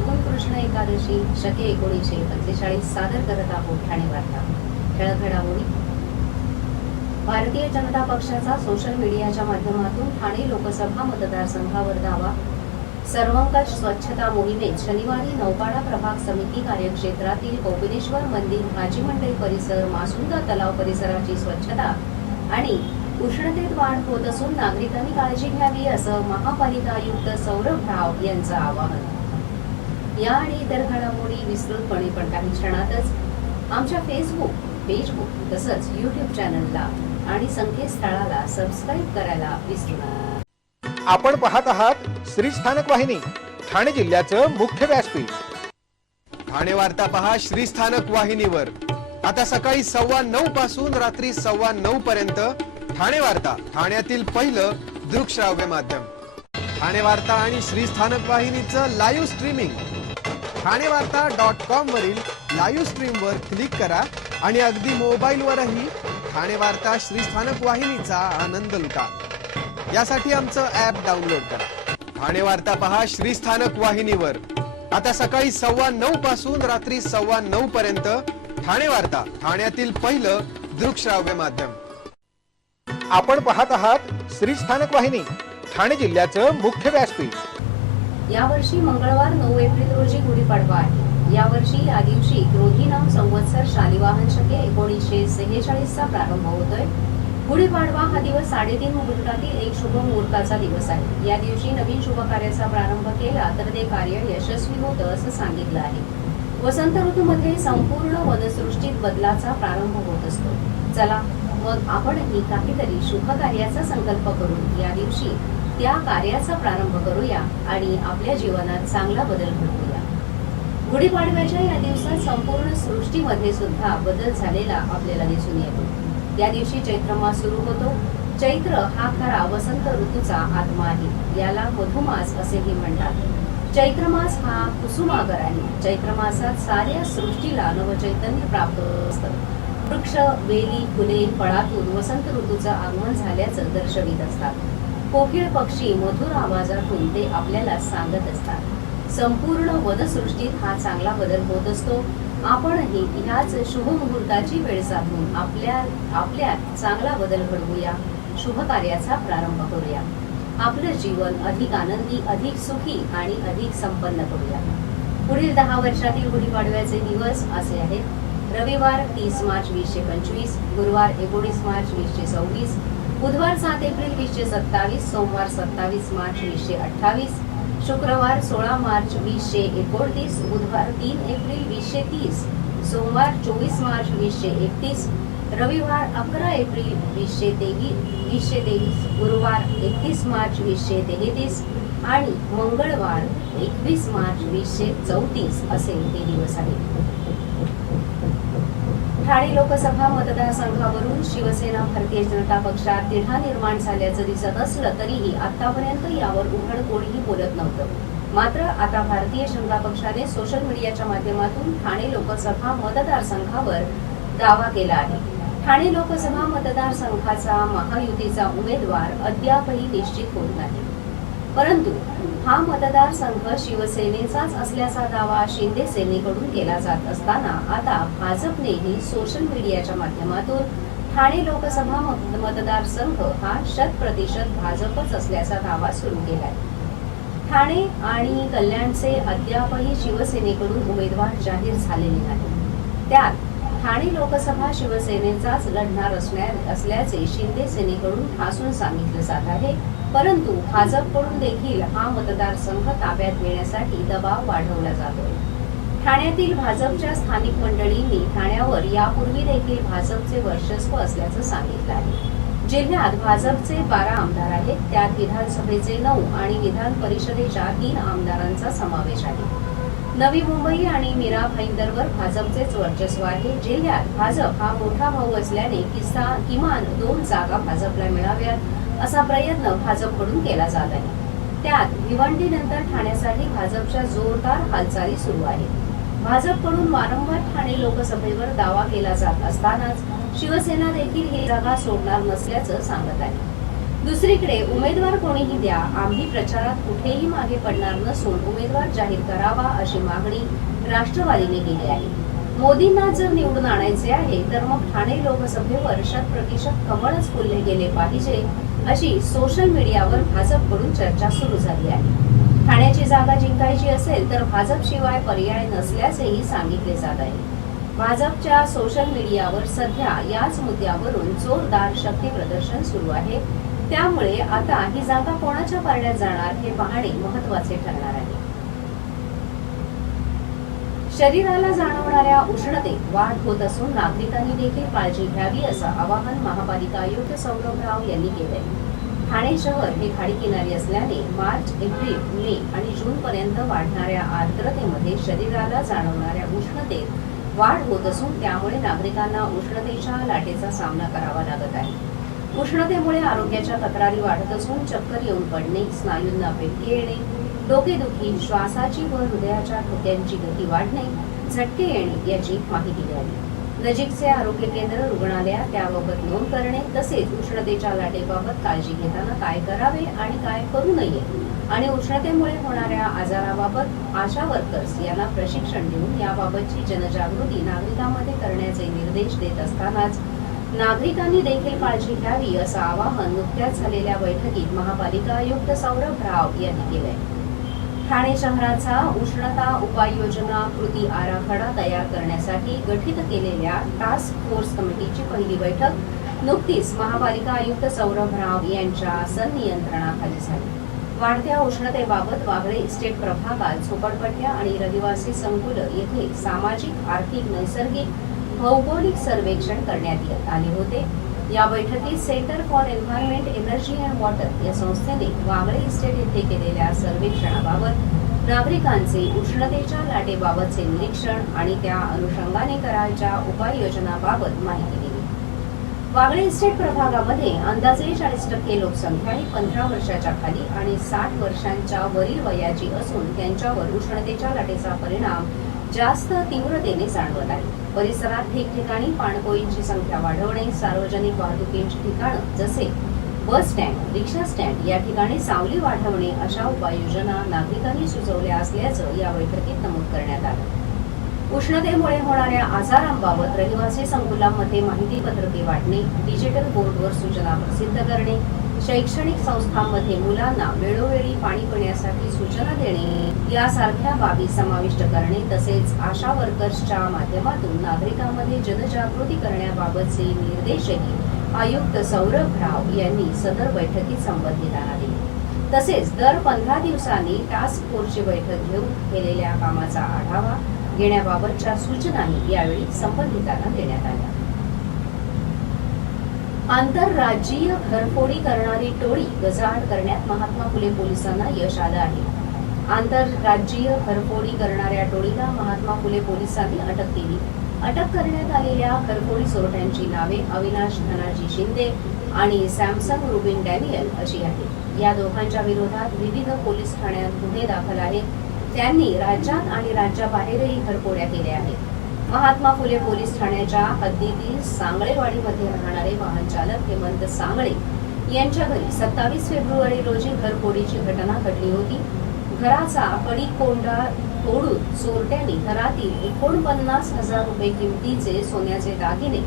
फाल्गुन कृष्ण एकादशी शके 1945 सादर करत आहोत ठाणे वार्ता. ठळक घडामोडी. भारतीय जनता पक्षाचा सोशल मीडियाच्या माध्यमातून ठाणे लोकसभा मतदारसंघावर दावा. सर्वंकष स्वच्छता मोहिमेत शनिवारी नौपाडा प्रभाग समिती कार्यक्षेत्रातील कोपिनेश्वर मंदिर, भाजी मंडई परिसर, मासुंदा तलाव परिसराची स्वच्छता आणि उष्णतेत वाढ होत असून नागरिकांनी काळजी घ्यावी असं महापालिका आयुक्त सौरभ राव यांचं आवाहन. या आणि इतर घडामोडी विस्तृतपणे पण काही क्षणातच आमच्या फेसबुक, फेसबुक तसंच यूट्यूब चॅनलला आणि संकेतस्थळाला सबस्क्राईब करायला विसरू नका. आपण पाहत आहात श्री स्थानक वाहिनी, ठाणे जिल्ह्याचं मुख्य व्यासपीठ. ठाणे वार्ता पहा श्री स्थानक वाहिनीवर. आता सकाळी 9:15 पासून रात्री 9:15 पर्यंत ठाणे वार्ता, ठाण्यातील पहिलं दृकश्राव्य माध्यम. ठाणे वार्ता आणि श्री स्थानक वाहिनीचं लाईव्ह स्ट्रीमिंग ठाणेवार्ता.com वरील लाईव्ह स्ट्रीमवर क्लिक करा आणि अगदी मोबाईलवरही ठाणे वार्ता श्री स्थानक वाहिनीचा आनंद लुटा. यासाठी आमचं ॲप डाउनलोड करा. ठाणे वार्ता पहा श्री स्थानक वाहिनीवर. आता सकाळी 9:15 पासून रात्री 9:15 पर्यंत ठाणे वार्ता, ठाण्यातील पहिलं दृकश्राव्य माध्यम. आपण पाहत आहात श्री स्थानक वाहिनी, ठाणे जिल्ह्याचं मुख्य व्यासपीठ. यावर्षी मंगळवार 9 एप्रिल रोजी गुढीपाडवा आहे. यावर्षी या दिवशी क्रोधीनाम संवत्सर शालिवाहन शके 1946 चा प्रारंभ होतोय. गुढीपाडवा हा दिवस 3.5 मुहूर्तातील एक शुभ मुहूर्ताचा दिवस आहे. या दिवशी नवीन शुभ कार्याचा प्रारंभ केला तर ते कार्य यशस्वी होतं असं सांगितलं आहे. वसंत ऋतूमध्ये संपूर्ण वनसृष्टीत बदलाचा प्रारंभ होत असतो. चला मग आपणही काहीतरी शुभ कार्याचा संकल्प करून या दिवशी त्या कार्याचा प्रारंभ करूया आणि आपल्या जीवनात चांगला बदल घडवूया. गुढीपाडव्याच्या या दिवसात संपूर्ण सृष्टीमध्ये सुद्धा बदल झालेला आपल्याला दिसून येतो. या दिवशी चैत्र मास सुरू होतो. चैत्र हा खरा वसंत ऋतूचा आत्मा आहे. याला मधुमास असेही म्हणतात. चैत्र मास हा कुसुमागर आहे. चैत्र मासात साऱ्या सृष्टीला नवचैतन्य प्राप्त असतं. वृक्ष, वेली, फुले, फळातून वसंत ऋतूचं आगमन झाल्याचं दर्शवित असतात. कोकिळ पक्षी मधुर आवाजातून ते आपल्याला सांगत असतात. संपूर्ण वनसृष्टीत हा चांगला बदल होत असतो. आपणही ह्याच शुभ मुहूर्ताची वेळ साधून आपल्यात चांगला बदल घडवूया, शुभ कार्याचा प्रारंभ करूया. आपलं जीवन अधिक आनंदी, अधिक सुखी आणि अधिक संपन्न करूया. पुढील 10 वर्षातील गुढीपाडव्याचे दिवस असे आहेत. रविवार 30 मार्च 2025, गुरुवार 19 मार्च 2026, बुधवार 7 एप्रिल 2027, सोमवार 27 मार्च 2028, शुक्रवार 16 मार्च 2029, बुधवार 3 एप्रिल 2030, सोमवार 24 मार्च 2031, रविवार 11 एप्रिल 2023, गुरुवार 31 मार्च 2033 आणि मंगळवार 21 मार्च 2034 असे हे दिवस आहेत. ठाणे लोकसभा मतदारसंघावरून शिवसेना भारतीय जनता पक्षात तिढा निर्माण झाल्याचं दिसत असलं तरीही आतापर्यंत यावर उघड कोणीही बोलत नव्हतं. मात्र आता भारतीय जनता पक्षाने सोशल मीडियाच्या माध्यमातून ठाणे लोकसभा मतदारसंघावर दावा केला आहे. ठाणे लोकसभा मतदारसंघाचा महायुतीचा उमेदवार अद्यापही निश्चित होत नाही. परंतु हा मतदारसंघ शिवसेनेचाच असल्याचा दावा शिंदे सेनेकडून केला जात असताना आता भाजपनेही सोशल मीडियाच्या माध्यमातून ठाणे लोकसभा मतदारसंघ हा 100% भाजपच असल्याचा दावा सुरू केलाय. ठाणे आणि कल्याणचे अद्यापही शिवसेनेकडून उमेदवार जाहीर झालेले नाही. त्यात ठाणे लोकसभा शिवसेनेचाच लढणार असल्याचे शिंदे सेनेकडून ठासून सांगितलं जात आहे. परंतु भाजपकडून देखील हा मतदारसंघ ताब्यात घेण्यासाठी दबाव वाढवला जातोय. ठाण्यातील भाजपच्या स्थानिक मंडळींनी ठाण्यावर यापूर्वी देखील भाजपचे वर्चस्व असल्याचं सांगितलं आहे. जिल्ह्यात भाजपचे 12 आमदार आहेत. त्यात विधानसभेचे 9 आणि विधान परिषदेच्या 3 आमदारांचा समावेश आहे. नवी मुंबई आणि मीरा भाईंदरवर भाजपचेच वर्चस्व आहे. जिल्ह्यात भाजप हा मोठा भाऊ असल्याने किमान 2 जागा भाजपला मिळाव्यात असा प्रयत्न भाजपकडून केला जात आहे. त्यात भिवंडीनंतर ठाण्यासाठी भाजपच्या जोरदार हालचाली सुरू आहेत. भाजपकडून वारंवार ठाणे लोकसभेवर दावा केला जात असतानाच शिवसेना देखील ही जागा सोडणार नसल्याचं सांगत आहे. दुसरीकडे उमेदवार कोणीही द्या, आम्ही प्रचारात कुठेही मागे पडणार नसून उमेदवार जाहीर करावा अशी मागणी राष्ट्रवादीने केली आहे. मोदींना जर निवडून आणायचे आहे तर मग ठाणे लोकसभेवर 100% कमळच फुलले गेले पाहिजे अशी सोशल मीडियावर भाजपकडून चर्चा सुरू झाली आहे. ठाण्याची जागा जिंकायची असेल तर भाजपशिवाय पर्याय नसल्याचेही सांगितले जात आहे. भाजपच्या सोशल मीडियावर सध्या याच मुद्द्यावरून जोरदार शक्ती प्रदर्शन सुरू आहे. त्यामुळे आता ही जागा कोणाच्या पारड्यात जाणार हे पाहणे महत्त्वाचे ठरणार आहे. शरीराला जाणवणाऱ्या उष्णतेत वाढ होत असून नागरिकांनी देखील काळजी घ्यावी असं आवाहन महापालिका आयुक्त सौरभ राव यांनी केलंय. ठाणे शहर हे खाडीकिनारी असल्याने मार्च, एप्रिल, मे आणि जून पर्यंत वाढणाऱ्या आर्द्रतेमध्ये शरीराला जाणवणाऱ्या उष्णतेत वाढ होत असून त्यामुळे नागरिकांना उष्णतेच्या लाटेचा सामना करावा लागत आहे. उष्णतेमुळे आरोग्याच्या तक्रारी वाढत असून चक्कर येऊन पडणे, स्नायूंना पेटके येणे, डोकेदुखी, श्वासाची व हृदयाच्या ठोक्यांची गती वाढणे, झटके येणे याची माहिती द्यावी. नजीकचे आरोग्य केंद्र, रुग्णालयात त्याबाबत नोंद करणे तसेच उष्णतेच्या लाटेबाबत काळजी घेताना काय करावे आणि काय करू नये आणि उष्णतेमुळे होणाऱ्या आजाराबाबत आशा वर्कर्स यांना प्रशिक्षण देऊन याबाबतची जनजागृती नागरिकांमध्ये करण्याचे निर्देश देत असतानाच नागरिकांनी देखील काळजी घ्यावी असं आवाहन नुकत्याच झालेल्या बैठकीत महापालिका आयुक्त सौरभ राव यांनी केलंय. ठाणे शहराचा उष्णता उपाययोजना कृती आराखडा तयार करण्यासाठी गठीत केलेल्या टास्क फोर्स कमिटीची पहिली बैठक नुकतीच महापालिका आयुक्त सौरभ राव यांच्या संनियंत्रणाखाली झाली. वाढत्या उष्णतेबाबत वागळे इस्टेट प्रभागात झोपडपट्ट्या आणि रहिवासी संकुलं येथे सामाजिक, आर्थिक, नैसर्गिक, भौगोलिक सर्वेक्षण करण्यात आले होते. या बैठकीत centre for environment, energy and water या संस्थेने वागळे इस्टेट येथे केलेल्या सर्वेक्षणाबाबत नागरिकांचे उष्णतेच्या लाटेबाबतचे निरीक्षण आणि त्या अनुषंगाने करायच्या उपाययोजनाबाबत माहिती दिली. वागळे इस्टेट प्रभागामध्ये अंदाजे 40% लोकसंख्या ही 15 वर्षाच्या खाली आणि 60 वर्षांच्या वरील वयाची असून त्यांच्यावर उष्णतेच्या लाटेचा परिणाम जास्त तीव्रतेने जाणवत आहे. परिसरात ठिकठिकाणी पाणपोईंची संख्या वाढवणे, सार्वजनिक वाहतुकीची ठिकाणं जसे बस स्टँड, रिक्षा स्टँड या ठिकाणी सावली वाढवणे अशा उपाययोजना नागरिकांनी सुचवल्या असल्याचं या बैठकीत नमूद करण्यात आलं. उष्णतेमुळे होणाऱ्या आजारांबाबत रहिवासी संकुलांमध्ये माहिती पत्रके वाटणे, डिजिटल बोर्डवर सूचना प्रसिद्ध करणे, शैक्षणिक संस्थांमध्ये मुलांना वेळोवेळी पाणी पिण्यासाठी सूचना देणे यासारख्या बाबी समाविष्ट करणे तसेच आशा वर्कर्सच्या माध्यमातून नागरिकांमध्ये जनजागृती करण्याबाबतचे निर्देशही आयुक्त सौरभ राव यांनी सदर बैठकीत संबंधितांना दिले. तसेच दर 15 दिवसांनी टास्क फोर्सची बैठक घेऊन केलेल्या कामाचा आढावा घेण्याबाबतच्या सूचनाही यावेळी संबंधितांना देण्यात आल्या. आंतरराज्यीय घरफोडी करणारी टोळी गजाआड करण्यात महात्मा फुले पोलिसांना यश आलं आहे. आंतरराज्यीय घरफोडी करणाऱ्या टोळीला महात्मा फुले पोलिसांनी अटक केली. अटक करण्यात आलेल्या घरफोडी चोरट्यांची नावे अविनाश धनाजी शिंदे आणि सॅमसन रुबिन डॅनियल अशी आहेत. या दोघांच्या विरोधात विविध पोलीस ठाण्यात गुन्हे दाखल आहेत. त्यांनी राज्यात आणि राज्याबाहेरही घरफोड्या केल्या आहेत. महात्मा फुले पोलीस ठाण्याच्या हद्दीतील सांगळेवाडीमध्ये राहणारे वाहन चालक हेमंत सांगळे यांच्या घरी 27 फेब्रुवारी रोजी घरफोडीची घटना घडली होती. घराचा पडीकोंडा तोडून चोरट्यांनी घरातील 49,000 रुपये किमतीचे सोन्याचे दागिने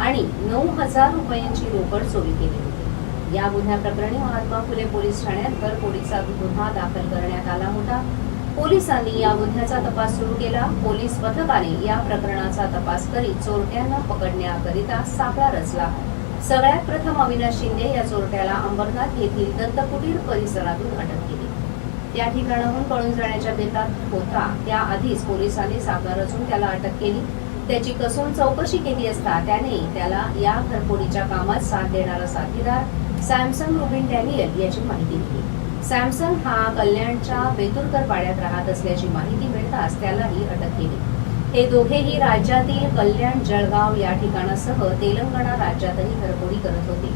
आणि 9,000 रुपयांची रोकड चोरी केली होती. या गुन्ह्याप्रकरणी महात्मा फुले पोलीस ठाण्यात घरफोडीचा गुन्हा दाखल करण्यात आला होता. पोलिसांनी या गुन्ह्याचा तपास सुरू केला. पोलीस पथकाने या प्रकरणाचा तपास करीत चोरट्यांना पकडण्याकरिता सापळा रचला. सगळ्यात प्रथम अविनाश शिंदे या चोरट्याला अंबरनाथ येथील दत्तकुटीर परिसरातून अटक केली. त्या ठिकाणाहून पळून जाण्याच्या बेतात होता त्याआधीच पोलिसांनी सापळा रचून त्याला अटक केली. त्याची कसून चौकशी केली असता त्याने त्याला या घरफोडीच्या कामात साथ देणारा साथीदार सॅमसन रुबिन डॅनियल याची माहिती दिली. सॅमसन हा कल्याणच्या बेतुरकर पाड्यात राहत असल्याची माहिती मिळताच त्यालाही अटक केली. हे दोघेही राज्यातील कल्याण, जळगाव या ठिकाणासह तेलंगणा राज्यातही घरफोडी करत होते.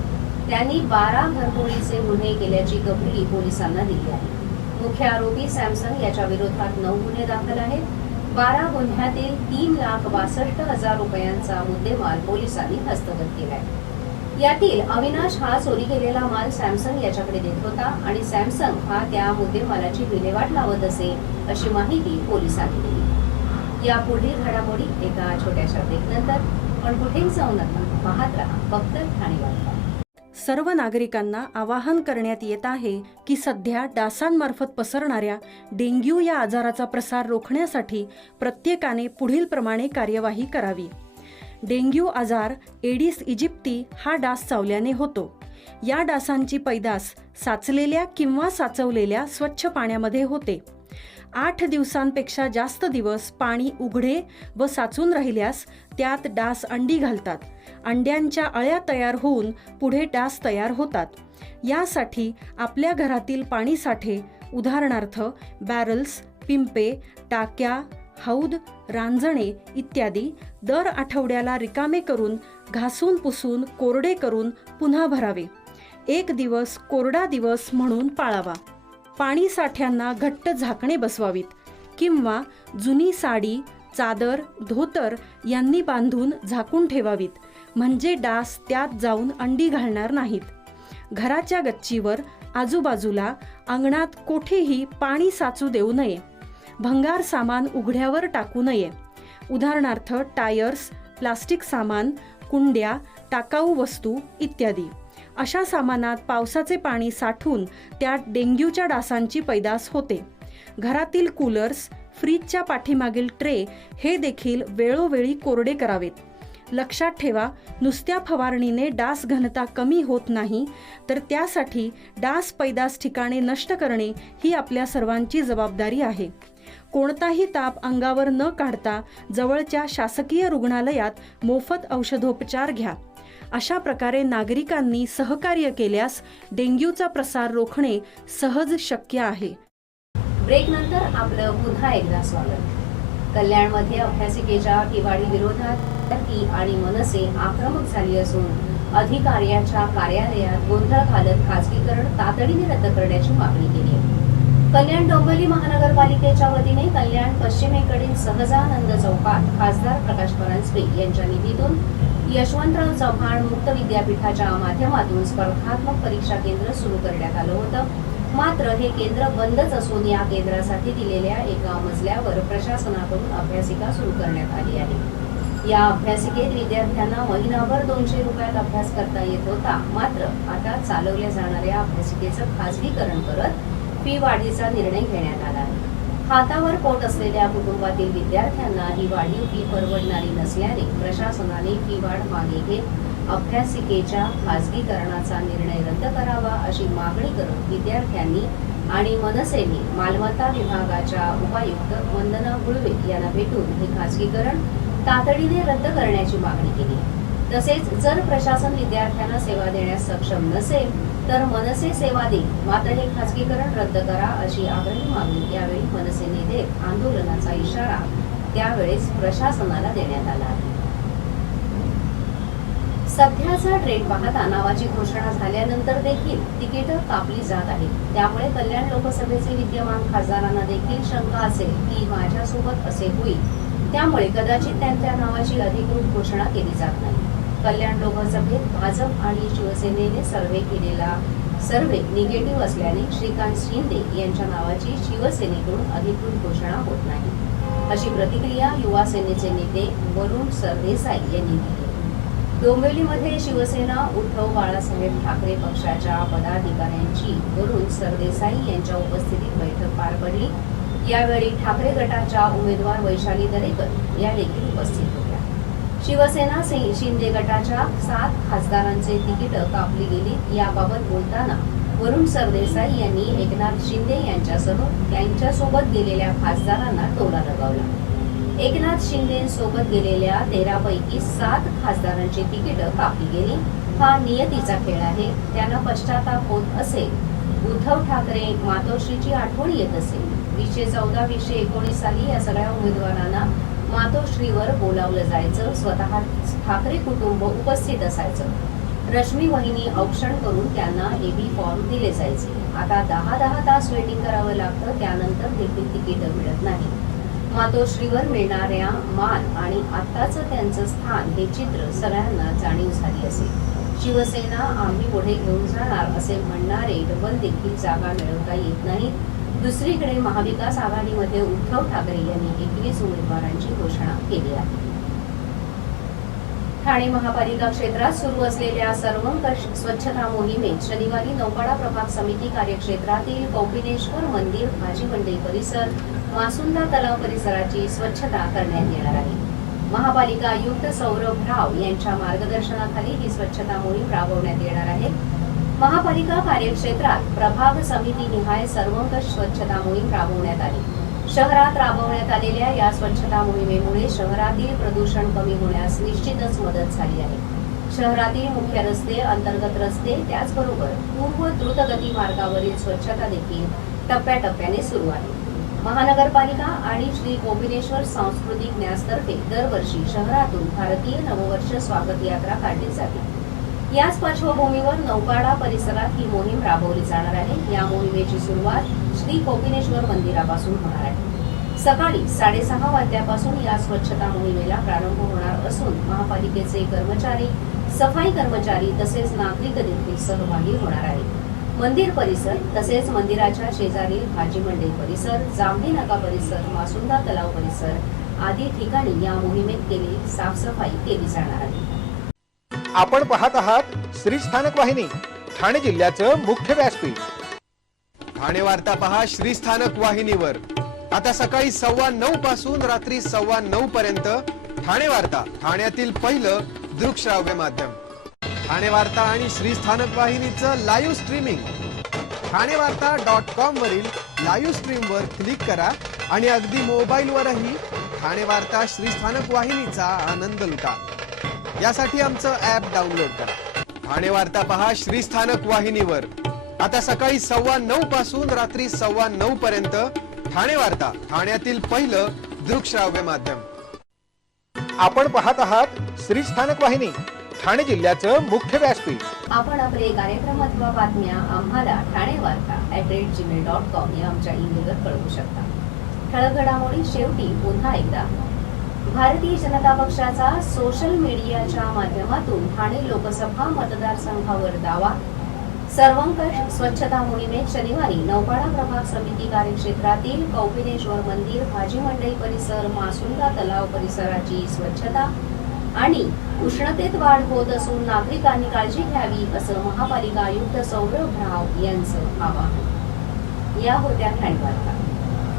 त्यांनी 12 घरफोडीचे गुन्हे केल्याची कबुली पोलिसांना दिली आहे. मुख्य आरोपी सॅमसन याच्या विरोधात 9 गुन्हे दाखल आहेत. 12 गुन्ह्यातील 3,62,000 रुपयांचा मुद्देमाल पोलिसांनी हस्तगत केलाय. यातील अविनाश हा चोरी केलेला माल सॅमसंग याच्याकडे देत होता आणि सॅमसंग हा त्या मुद्देमालाची विल्हेवाट लावत असे अशी माहिती पोलिसांनी दिली. या पुढील घडामोडी एका छोट्याशा ब्रेकनंतर. पण कुठेही जाऊ नका, पाहत राहा फक्त ठाणे वार्ता. सर्व नागरिकांना आवाहन करण्यात येत आहे की सध्या डासांमार्फत पसरणाऱ्या डेंग्यू या आजाराचा प्रसार रोखण्यासाठी प्रत्येकाने पुढीलप्रमाणे कार्यवाही करावी. डेंग्यू आजार एडिस इजिप्ती हा डास चावल्याने होतो. या डासांची पैदास साचलेल्या किंवा साचवलेल्या स्वच्छ पाण्यामध्ये होते. 8 दिवसांपेक्षा जास्त दिवस पाणी उघडे व साचून राहिल्यास त्यात डास अंडी घालतात. अंड्यांच्या अळ्या तयार होऊन पुढे डास तयार होतात. यासाठी आपल्या घरातील पाणीसाठे उदाहरणार्थ बॅरल्स, पिंपे, टाक्या, हौद, रांजणे इत्यादी दर आठवड्याला रिकामे करून घासून पुसून कोरडे करून पुन्हा भरावे. 1 दिवस कोरडा दिवस म्हणून पाळावा. पाणी साठ्यांना घट्ट झाकणे बसवावीत किंवा जुनी साडी, चादर, धोतर यांनी बांधून झाकून ठेवावीत, म्हणजे डास त्यात जाऊन अंडी घालणार नाहीत. घराच्या गच्चीवर, आजूबाजूला, अंगणात कोठेही पाणी साचू देऊ नये. भंगार सामान उघड्यावर टाकू नये. उदाहरणार्थ टायर्स, प्लास्टिक सामान, कुंड्या, टाकाऊ वस्तू इत्यादी. अशा सामानात पावसाचे पाणी साठून त्यात डेंग्यूच्या डासांची पैदास होते. घरातील कूलर्स, फ्रीजच्या पाठीमागील ट्रे हे देखील वेळोवेळी कोरडे करावेत. लक्षात ठेवा, नुसत्या फवारणीने डास घनता कमी होत नाही, तर त्यासाठी डास पैदास ठिकाणे नष्ट करणे ही आपल्या सर्वांची जबाबदारी आहे. कोणताही ताप अंगावर न काढता जवळच्या शासकीय रुग्णालयात मोफत औषधोपचार घ्या. अशा प्रकारे नागरिकांनी सहकार्य केल्यास डेंग्यूचा प्रसार रोखणे सहज शक्य आहे. ब्रेक नंतर आपलं पुन्हा एकदा स्वागत. कल्याणमध्ये अभ्यासिकेच्या किवाडी विरोधात आणि मनसे आक्रमक झाली असून अधिकाऱ्याच्या कार्यालयात गोंधळ घालत खासगीकरण तातडीने रद्द करण्याची मागणी केली आहे. कल्याण डोंबिवली महानगरपालिकेच्या वतीने कल्याण पश्चिमेकडील सहजानंद चौकात खासदार प्रकाश परांजपे यांच्या निधीतून यशवंतराव चव्हाण मुक्त विद्यापीठाच्या माध्यमातून स्पर्धात्मक परीक्षा केंद्र सुरू करण्यात आलं होतं. मात्र हे केंद्र बंदच असून या केंद्रासाठी दिलेल्या एका मजल्यावर प्रशासनाकडून अभ्यासिका सुरू करण्यात आली आहे. या अभ्यासिकेत विद्यार्थ्यांना महिनाभर 200 रुपयात अभ्यास करता येत होता. मात्र आता चालवल्या जाणाऱ्या अभ्यासिकेचं खासगीकरण करत फी वाढीचा निर्णय घेण्यात आला आहे. हातावर पोट असलेल्या कुटुंबातील विद्यार्थ्यांना ही वाढीव फी परवडणारी नसल्याने प्रशासनाने फी वाढ मागे घेत अभ्यासिकेच्या खासगीकरणाचा निर्णय रद्द करावा अशी मागणी करत विद्यार्थ्यांनी आणि मनसेने मालमत्ता विभागाच्या उपायुक्त वंदना गुळवे यांना भेटून हे खासगीकरण तातडीने रद्द करण्याची मागणी केली. तसेच जर प्रशासन विद्यार्थ्यांना सेवा देण्यास सक्षम नसेल तर मनसे सेवा देईल, मात्र हे खासगीकरण रद्द करा अशी आग्रही मागणी यावेळी मनसेने देत आंदोलनाचा इशारा त्यावेळेस प्रशासनाला देण्यात आला आहे. सध्याचा ट्रेंड पाहता नावाची घोषणा झाल्यानंतर देखील तिकीटं कापली जात आहेत. त्यामुळे कल्याण लोकसभेचे विद्यमान खासदारांना देखील शंका असेल की माझ्यासोबत असे होईल, त्यामुळे कदाचित त्यांच्या नावाची अधिकृत घोषणा केली जात नाही. कल्याण लोकसभेत भाजप आणि शिवसेनेने केलेला सर्वे निगेटिव्ह असल्याने श्रीकांत शिंदे यांच्या नावाची शिवसेनेकडून अधिकृत घोषणा होत नाही, अशी प्रतिक्रिया युवा सेनेचे नेते वरुण सरदेसाई यांनी दिली. डोंबिवलीमध्ये शिवसेना उद्धव बाळासाहेब ठाकरे पक्षाच्या पदाधिकाऱ्यांची वरुण सरदेसाई यांच्या उपस्थितीत बैठक पार पडली. यावेळी ठाकरे गटाच्या उमेदवार वैशाली दरेकर या देखील उपस्थित होत्या. शिवसेना शिंदे गटाच्या 7 खासदारांचे तिकीट कापली गेली. याबाबत बोलताना वरुण सरदेसाई यांनी एकनाथ शिंदे यांच्यासह त्यांच्यासोबत गेलेल्या खासदारांना टोला लगावला. एकनाथ शिंदेसोबत गेलेल्या 13 पैकी 7 खासदारांची तिकीट कापली गेली. हा नियतीचा खेळ आहे. त्यांना पश्चाताप होत असेल, उद्धव ठाकरे मातोश्रीची आठवण येत असेल. 2014, 2019 साली या सगळ्या उमेदवारांना मातोश्रीवर बोलावलं जायचं, स्वतः ठाकरे कुटुंब उपस्थित असायचं. रश्मी वहिनी औक्षण करून त्यांना एबी फॉर्म दिले जायचे. आता 10-10 तास वेटिंग करावं लागतं, त्यानंतर देखील तिकीट मिळत नाही. मातोश्रीवर मिळणाऱ्या मान आणि आत्ताचं त्यांचं स्थान हे चित्र सगळ्यांना जाणीव झाली असेल. शिवसेना आम्ही पुढे घेऊन जाणार असे म्हणणारे डबल देखील जागा मिळवता येत नाही. दुसरीकडे महाविकास आघाडीमध्ये उद्धव ठाकरे यांनी 21 उमेदवारांची घोषणा केली आहे. ठाणे महापालिका क्षेत्रात सुरू असलेल्या सर्वंकष स्वच्छता मोहिमेत शनिवारी नौपाडा प्रभाग समिती कार्यक्षेत्रातील कौपिनेश्वर मंदिर, भाजी मंडई परिसर, मासुंदा तलाव परिसराची स्वच्छता करण्यात येणार आहे. महापालिका आयुक्त सौरभ राव यांच्या मार्गदर्शनाखाली ही स्वच्छता मोहीम राबवण्यात येणार आहे. महापालिका कार्यक्षेत्रात प्रभाग समिती निहाय सर्वंकष स्वच्छता मोहीम राबवण्यात आली. शहरात राबवण्यात आलेल्या या स्वच्छता मोहिमेमुळे शहरातील प्रदूषण कमी होण्यास निश्चितच मदत झाली आहे. शहरातील मुख्य रस्ते, अंतर्गत रस्ते, त्याचबरोबर पूर्व द्रुतगती मार्गावरील स्वच्छता देखील टप्प्याटप्प्याने सुरू आहे. महानगरपालिका आणि श्री कोपिनेश्वर सांस्कृतिक न्यासतर्फे दरवर्षी शहरातून भारतीय नववर्ष स्वागत यात्रा काढली जाते. याच पार्श्वभूमीवर नौपाडा परिसरात ही मोहीम राबवली जाणार आहे. या मोहिमेची सुरुवात श्री कोपिनेश्वर मंदिरापासून होणार आहे. सकाळी 6:30 वाजल्यापासून या स्वच्छता मोहिमेला प्रारंभ होणार असून महापालिकेचे कर्मचारी, सफाई कर्मचारी तसेच नागरिक देखील सहभागी होणार आहेत. मंदिर परिसर तसेच मंदिराच्या शेजारील भाजी मंडई परिसर, जांभी नाका परिसर, मासुंदा तलाव परिसर आदी ठिकाणी या मोहिमेत केलेली साफसफाई केली जाणार आहे. आपण पाहत आहात श्री स्थानक वाहिनी, ठाणे जिल्ह्याचं मुख्य व्यासपीठ. ठाणे वार्ता पहा श्री स्थानक वाहिनीवर. आता सकाळी 9:15 पासून रात्री 9:15 पर्यंत ठाणे वार्ता, ठाण्यातील पहिलं दृकश्राव्य माध्यम. ठाणे वार्ता आणि श्री स्थानक वाहिनीचं लाईव्ह स्ट्रीमिंग ठाणेवार्ता.com वरील लाईव्ह स्ट्रीमवर क्लिक करा आणि अगदी मोबाईलवरही ठाणे वार्ता श्री स्थानक वाहिनीचा आनंद लुटा. यासाठी आमचं ऍप डाउनलोड करा. ठाणे वार्ता पहा श्री स्थानक वाहिनीवर. आता सकाळी 9:15 पासून रात्री 9:15 पर्यंत ठाणे वार्ता, ठाण्यातील पहिलं दृकश्राव्य माध्यम. आपण पाहत आहात श्री स्थानक वाहिनी, ठाणे जिल्ह्याचं मुख्य व्यासपीठ. आपण आपले कार्यक्रम अथवा बातम्या आम्हाला ठाणेवार्ता@gmail.com या आमच्या ईमेलवर कळवू शकता. ठळक घडामोडी शेवटी पुन्हा एकदा. भारतीय जनता पक्षाचा सोशल मीडियाच्या माध्यमातून ठाणे लोकसभा मतदारसंघावर दावा. सर्वंकष स्वच्छता मोहिमेत शनिवारी नौपाडा प्रभाग समिती कार्यक्षेत्रातील कौपिनेश्वर मंदिर, भाजी मंडई परिसर, मासुंदा तलाव परिसराची स्वच्छता आणि उष्णतेत वाढ होत असून नागरिकांनी काळजी घ्यावी असं महापालिका आयुक्त सौरभ राव यांचं आवाहन. या होत्या ठाणे वार्ता.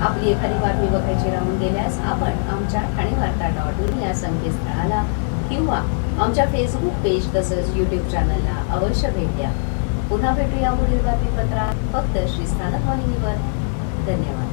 आपली एखादी बातमी बघायची राहून गेल्यास आपण आमच्या ठाणेवार्ता.in या संकेतस्थळाला किंवा आमच्या फेसबुक पेज तसंच YouTube चॅनलला अवश्य भेट द्या. पुन्हा भेटूया पुढील बातमीपत्रात फक्त श्री स्थानक वाहिनीवर. धन्यवाद.